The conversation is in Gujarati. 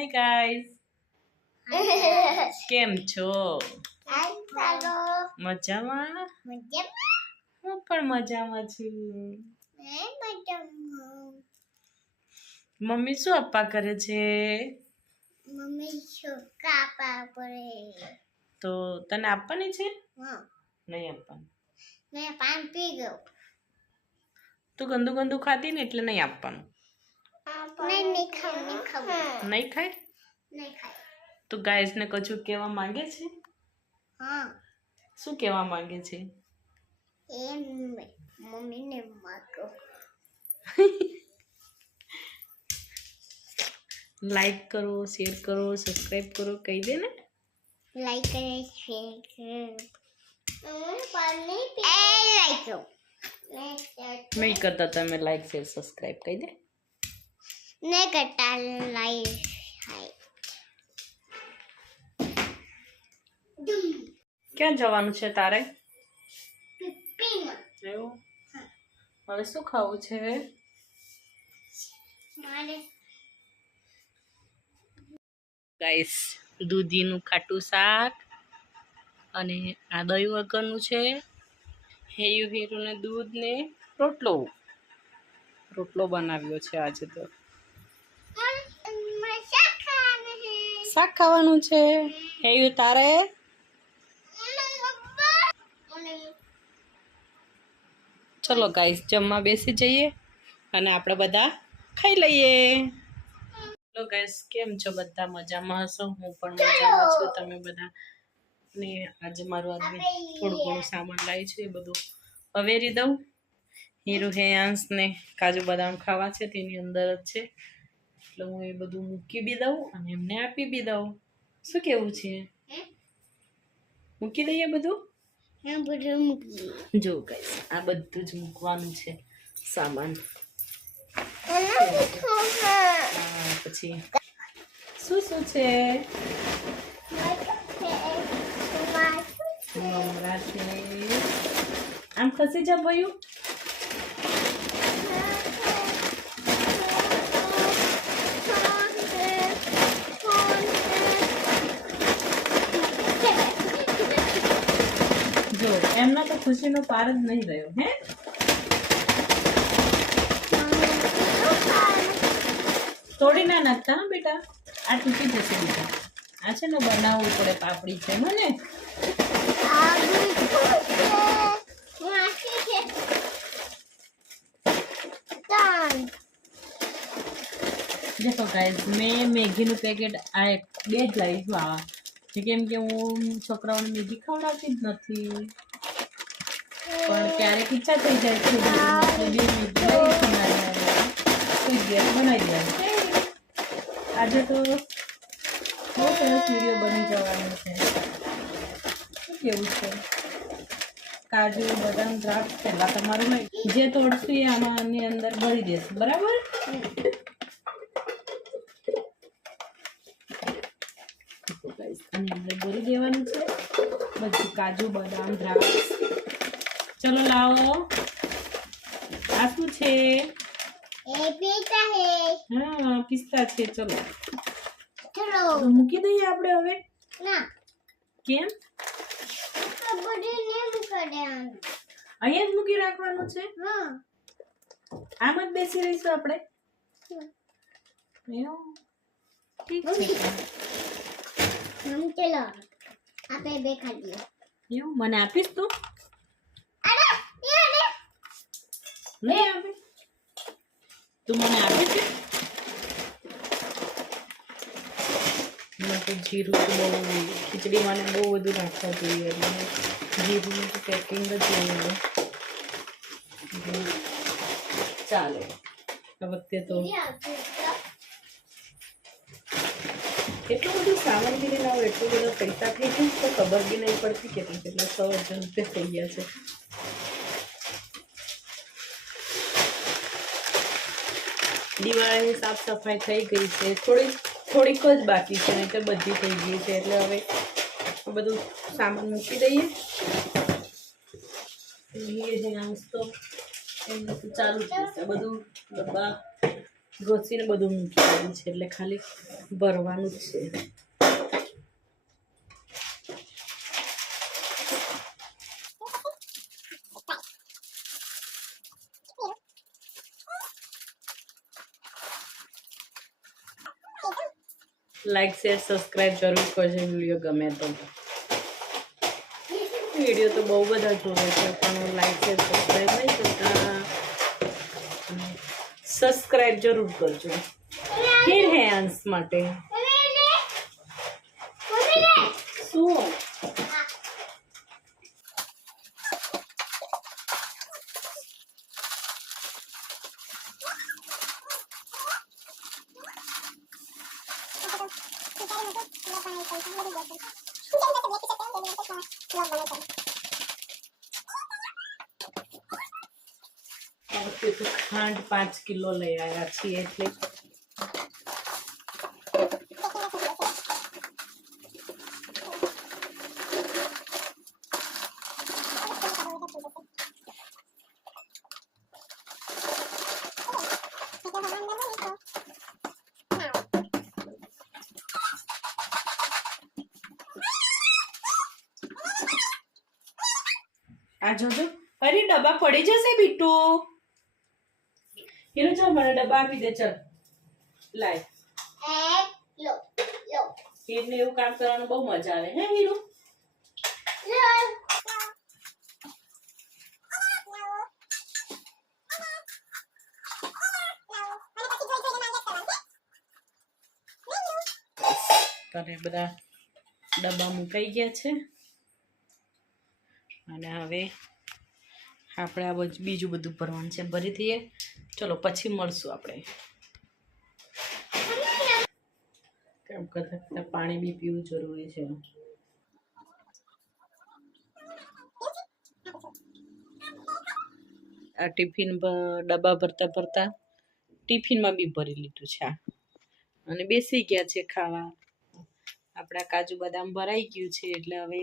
હાય ગાઈસ, કેમ છો? મજામાં? હું પણ મજામાં છું. મમ્મી શું અપ્પા કરે છે? મમ્મી ચોખા આપવા પડે. તો તને આપવાની છે? નહીં આપવાની. મેં પાણી પી ગયો. તું ગંદુ ગંદુ ખાતી ને એટલે નહીં આપવાનું. નહીં ખાય. નહીં ખાય? તું ગાઈસ ને કશું કહેવા માંગે છે? હા. શું કહેવા માંગે છે? એ મમ્મીને મારો. લાઈક કરો, શેર કરો, સબસ્ક્રાઇબ કરો, કહી દે ને. લાઈક કરે, શેર કરે. લાઈક કરો. નહીં કરતા તમે લાઈક શેર સબસ્ક્રાઇબ કહી દે. નહીં કરતા લાઈક. ક્યાં જવાનું છે તારે? પીમાં. એવું? હવે શું ખાવું છે? મારે ગાઈસ, દૂધીનું ખાટું શાક અને આ દહીં વગરનું છે. હેરું ને દૂધ ને રોટલો બનાવ્યો છે આજે તો. શાક ખાવાનું છે. હેયું તારે? ચલો ગાઈસ, જમવા બેસી જઈએ અને આપણે બધા ખાઈ લઈએ. ચલો ગાઈસ, કેમ છો બધા? મજામાં હશો? હું પણ મજામાં છું. તમે બધા ને આજે મારું આદમી થોડું ઘણું સામાન લાવી છે, એ બધું અવેરી દઉં. હીરું હેયાંશ ને કાજુ બદામ ખાવા છે, તેની અંદર જ છે, એટલે હું એ બધું મૂકી બી દઉં અને એમને આપી બી દઉં. શું કેવું છે? મૂકી દઈએ બધું? જો ગાઈસ, આ બધું જ મૂકવાનું છે સામાન. પછી શું શું છે? મમરા છે. આમ ખસી જા ભયું. જો એમના તો ખુશીનો પાર જ નહીં રહ્યો. હે તોડી ના નાખતા હા બેટા, આ તૂટી જશે બેટા. આ છે ને બનાવવું પડે પાપડી છે મને. દેખો ગાઈસ, મેં મેગીનું પેકેટ આ બે જ લાવી છું આવા, કેમ કે હું છોકરાઓને મેગી ખવડાવતી જ નથી, પણ ક્યારેક ઈચ્છા થઈ જાય છે બનાવી દે. આજે તો બહુ સરસ વિડીયો બની જવાનો છે. શું કેવું છે? કાજુ બદામ દ્રાક્ષ પહેલા તમારું જે તોડશું એ આની અંદર ભરી દેશું, બરાબર? આની અંદર ભરી દેવાનું છે બધું, કાજુ બદામ દ્રાક્ષ. ચલો લાવો. આ શું છે? હા, પિસ્તા છે. ચલો મૂકી દઈએ આપણે હવે. કેમ? અહીંયા જ મૂકી રાખવાનું છે. આમ જ બેસી રહીશું આપણે. ઠીક છે. ચલો આપણે બે ખાઈએ. એવું મને આપીશ તું? નહીં આપે? તું મને આપે છે? તો જીરું તો બહુ, ખીચડીમાં ને બહુ બધું નાખવા જોઈએ, એટલે જીરું તો પેકિંગ જ જોઈએ. ચાલે આ વખતે તો એટલું બધું સામાન બી ના હોય, એટલું બધું પૈસા થઈ જાય તો ખબર બી નહીં પડતી કેટલા 100,000 રૂપિયા થઈ ગયા છે. દિવાળીની સાફ સફાઈ થઈ ગઈ છે, થોડીક જ બાકી છે, નહીં તો બધી થઈ ગઈ છે. એટલે હવે બધું સામાન મૂકી દઈએ. તો એમ ચાલુ જ છે બધું. ડબ્બા ઘસીને બધું મૂકી દીધું છે એટલે ખાલી ભરવાનું જ છે. લાઈક શેર સબસ્ક્રાઈબ જરૂર કરજો વિડીયો ગમે તો. વિડીયો તો બહુ બધા જોવે છે પણ લાઈક શેર સબસ્ક્રાઈબ નહીં કરતા. સબસ્ક્રાઈબ જરૂર કરજો ફિર હે અંશ માટે. શું તો ખાંડ 5 કિલો લઈ આવ્યા છીએ એટલે આ જોજો. અરે ડબ્બા પડી જશે બીટુ. હીરો ચાલ મને ડબ્બા આપી દે. ચાલ લાય. લો લો હીરને એવું કામ કરવાનું બહુ મજા આવે હે હીરો. તારે બધા ડબ્બા મુકાઈ ગયા છે અને હવે આપણે આ બીજું બધું ભરવાનું છે. ભરી દઈએ. ચલો પછી મળશું આપણે. કેમ કરતા પાણી બી પીવું જરૂરી છે. આ ટિફિન ડબ્બા ભરતા ભરતા ટિફિનમાં બી ભરી લીધું છે અને બેસી ગયા છે ખાવા. આપણા કાજુ બદામ ભરાઈ ગયું છે એટલે હવે